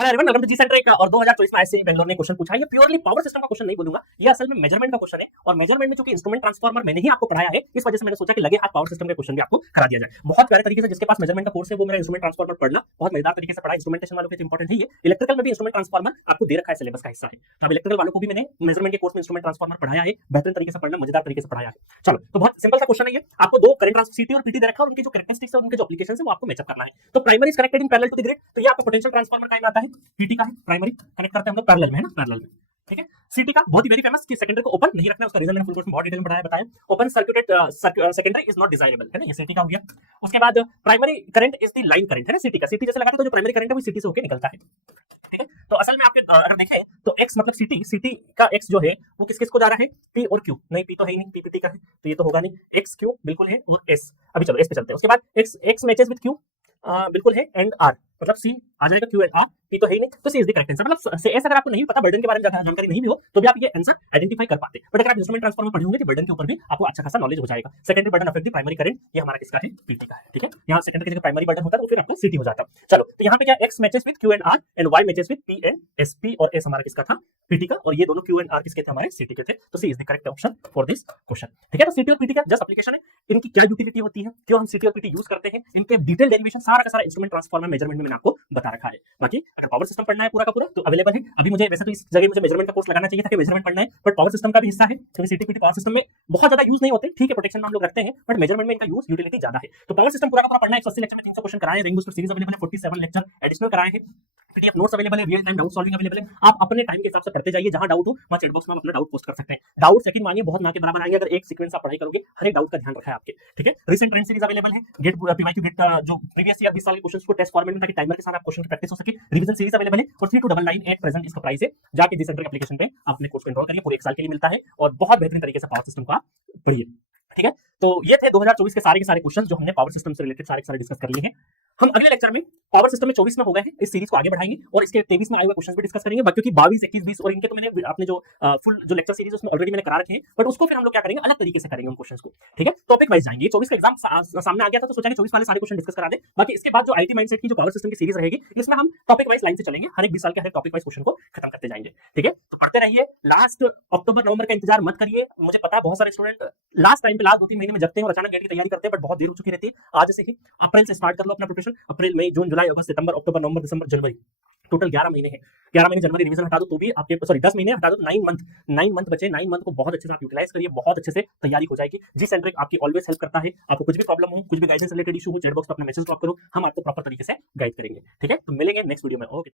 Hello everyone, welcome to G centre. एक और 2024 में ऐसे ही बेंगलोर ने क्वेश्चन पूछा है। ये प्योरली पावर सिस्टम का क्वेश्चन नहीं बोलूंगा, ये असल में मेजरमेंट का क्वेश्चन है। और मेजरमेंट में चूंकि इंस्ट्रूमेंट ट्रांसफार्मर मैंने ही आपको पढ़ाया है, इस वजह से मैंने सोचा कि लगे हाथ पावर सिस्टम के क्वेश्चन भी आपको करा दिया जाए। बहुत प्यारे तरीके से जिसके पास मेजरमेंट का कोर्स है वो मेरा इंस्ट्रूमेंट ट्रांसफार्मर पढ़ना बहुत मजेदार तरीके से पढ़ा। इंस्ट्रूमेंटेशन वालों के लिए इंपॉर्टेंट है ये। इलेक्ट्रिकल में भी इंस्ट्रूमेंट ट्रांसफार्मर आपको दे रखा है, सिलेबस का हिस्सा है। तो अब इलेक्ट्रिकल वालों को भी मैंने मेजरमेंट के कोर्स में इंस्ट्रूमेंट ट्रांसफार्मर पढ़ाया है। बेहतरीन तरीके से पढ़ना, मजेदार तरीके से पढ़ाया है। चलो, तो बहुत सिंपल सा क्वेश्चन है ये। आपको दो करंट ट्रांसफर सीटी और पीटी दे रखा है और उनकी जो कैरेक्टरिस्टिक्स है, उनके जो एप्लीकेशन है वो आपको मैच अप करना है। तो primary is connected in parallel to the grid, तो ये आपका पोटेंशियल ट्रांसफार्मर का आता है, पीटी का है। प्राइमरी कनेक्ट करते हैं हम लोग पैरेलल में, है ना, पैरेलल में। ठीक है। सीटी का बहुत ही वेरी फेमस कि सेकेंडरी को ओपन नहीं रखना है, उसका रीजन मैंने फुल कोर्स में बहुत डिटेल में बताया। Open circuited secondary is not desirable, है ना, ये सीटी का हो गया। उसके बाद primary current is the line current, है ना, सीटी का। सीटी जैसे लगाते तो जो प्राइमरी करंट है वो सीटी से होकर निकलता है। ठीक है। तो असल में आपके अगर देखें तो x मतलब सीटी, सीटी का x जो है वो किस किस को जा रहा है, p और q। नहीं, p तो है ही नहीं, ppt का है तो ये तो होगा नहीं। x q बिल्कुल है और s। अभी चलो s पे चलते हैं। उसके बाद x मैचेस विद q बिल्कुल है, एंड r मतलब c आ जाएगा, q एंड r, p तो है ही नहीं, तो c is the correct answer. मतलब s अगर आपको नहीं पता, बर्डन के बारे में जानकारी नहीं भी हो तो भी आप ये आंसर आइडेंटिफाई कर पाते। बट अगर आप इंस्ट्रूमेंट ट्रांसफार्मर पढ़े होंगे तो बर्डन के ऊपर भी आपको अच्छा खासा नॉलेज हो जाएगा। Secondary burden affect the primary current, ये हमारा किसका है, pt का है। ठीक है। यहाँ सेकेंडरी का प्राइमरी बर्डन होता है तो फिर आपका ct हो जाता। चलो, तो यहाँ पे क्या x matches with q and r and y matches with p and s। p और s हमारा किसका था, pt का, और ये दोनों q एंड r किसके थे, हमारे ct के थे। तो c is the correct option for this question. ठीक है। तो ct और pt का जस्ट एप्लीकेशन है, इनकी क्या यूटिलिटी होती है, क्यों हम ct और pt यूज करते हैं, इनके डिटेल डेरिवेशन सारा का सारा इंस्ट्रूमेंट ट्रांसफार्मर मेजरमेंट में मैंने आपको बता रखा है। बाकी अगर पावर सिस्टम पढ़ना है पूरा का पूरा तो अवेलेबल है। अभी मुझे वैसे तो इस जगह मुझे मेजरमेंट का कोर्स लगाना चाहिए था कि मेजरमेंट पढ़ना है, बट पावर सिस्टम का भी हिस्सा है क्योंकि सीटी पीटी पावर सिस्टम में बहुत ज्यादा यूज नहीं होते। ठीक है, प्रोटेक्शन में हम लोग रखते हैं, बट मेजरमेंट में इनका यूज यूटिलिटी ज्यादा है। तो पावर सिस्टम पूरा का पूरा पढ़ना है। 180 लेक्चर में 300 क्वेश्चन कराए हैं। रिंग बूस्टर सीरीज अवेलेबल है, 47 लेक्चर एडिशनल कराए हैं। पीडीएफ नोट्स अवेलेबल है, real time doubt solving available है। आप अपने टाइम के हिसाब से करते जाइए, जहां डाउट हो वहां चैट बॉक्स में आप अपना डाउट पोस्ट कर सकते हैं। डाउट सेकंड मांगिए, बहुत ना के बराबर आएंगे अगर एक सीक्वेंस आप पढ़ाई करोगे। हर एक डाउट का ध्यान रखा है आपके। ठीक है। रिसेंट ट्रेंड सीरीज अवेलेबल है, गेट पीवाईक्यू गेट जो प्रीवियस ईयर 20 साल के क्वेश्चंस को टेस्ट फॉर्मेट में ताकि टाइमर के साथ आप क्वेश्चन की प्रैक्टिस हो सके। रिवीजन सीरीज अवेलेबल है और 3299 प्रेजेंट इसका प्राइस है। जाके जी सेंटर एप्लीकेशन पे आप अपने कोर्स को एनरोल करिए, पूरे 1 साल के लिए मिलता है और बहुत बेहतरीन तरीके से पावर सिस्टम को आप पढ़िए। ठीक है। तो ये थे 2024 के सारे क्वेश्चन जो हमने पावर सिस्टम से रिलेटेड सारे के सारे डिस्कस कर लिए हैं। हम अगले लेक्चर में पावर सिस्टम में 24 में हो गए हैं, इस सीरीज को आगे बढ़ाएंगे और इसके 23 में आए हुए क्वेश्चंस भी डिस्कस करेंगे। क्योंकि 22, 21, 20 और इनके तो मैंने अपने जो फुल जो लेक्चर सीरीज उसमें ऑलरेडी मैंने करा रखे हैं, बट उसको फिर हम लोग क्या करेंगे, अलग तरीके से करेंगे उन क्वेश्चंस को। ठीक है। टॉपिक वाइज जाएंगे। 24 का एग्जाम सामने आ गया था तो सोचा कि 24 वाले सारे क्वेश्चन डिस्कस करा दे। बाकी इसके बाद जो आईटी माइंडसेट की जो पावर सिस्टम की सीरीज रहेगी, इसमें हम टॉपिक वाइज लाइन से चलेंगे। हर एक 20 साल के हर एक टॉपिक वाइज क्वेश्चन को खत्म करते जाएंगे। ठीक है। तो पढ़ते रहिए। लास्ट अक्टूबर नवंबर का इंतजार मत करिए। मुझे पता है बहुत सारे स्टूडेंट लास्ट टाइम पे लास्ट 2-3 महीने में जगते हैं और अचानक गेट की तैयारी करते हैं, बट बहुत देर हो चुकी रहती है। आज से ही अप्रैल से स्टार्ट कर लो अपना प्रिपरेशन। अप्रैल, मई, जून, जुलाई, अगस्त, सितंबर, अक्टूबर, नवंबर, दिसंबर, जनवरी, टोटल 11 महीने हैं। 11 महीने जनवरी रिवीजन हटा दो तो भी आपके 10 महीने हटा दो, 9 मंथ बचे। 9 मंथ को बहुत अच्छे से आप यूटिलाइज करिए, बहुत अच्छे से तैयारी हो जाएगी। जी सेंट्रिक आपकी ऑलवेज हेल्प करता है। आपको कुछ भी प्रॉब्लम हो, कुछ भी गाइडेंस रिलेटेड इशू हो, चैट बॉक्स पर अपना मैसेज ड्रॉप करो, हम आपको प्रॉपर तरीके से गाइड करेंगे। ठीक है। तो मिलेंगे नेक्स्ट वीडियो में। ओके।